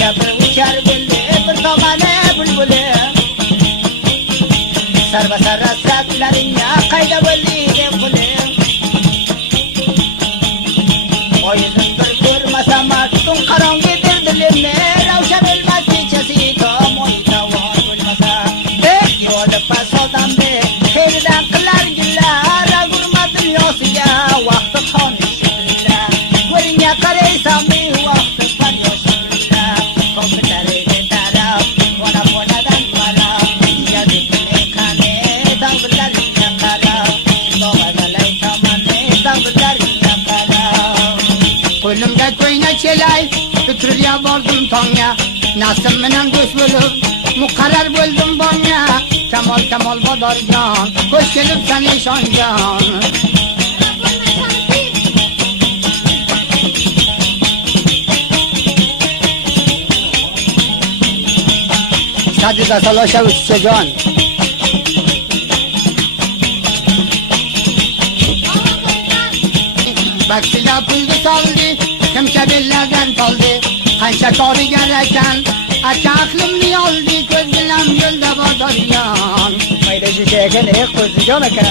gapir uchar bo'ldi bir tomoni bulbuli sarva rasatlaringga qayda bo'ldi deb quli oyning bir ko'rmasam tun qarong'idir dilimni ravshan o'lmas kechasi tomoy tavon bo'lmasa yo'li pasodamni xeridan qilar gillar agurma dunyosiga vaqti qonishda ko'ringga qaraysam vaqti faryosida ko'plariga taraf ona-onadan qarab yadikli qane taqdirlarga qarab tog'amalay tomonni taqdirlarga qarab qo'limga ko'yna chelay fikrga bordim tongga nasim bilan do'st bo'lib muqarrar bo'ldim bonga kamol bodorjon qo'sh kelibsan eshonjon Sadida Salosha Uchajon Baksiga pulni soldi kim kabellardan qoldi qancha korigar ekan aka aqlimni oldi ko'z bilan yo'lda bodorjon mayda ekan qo'zijon aka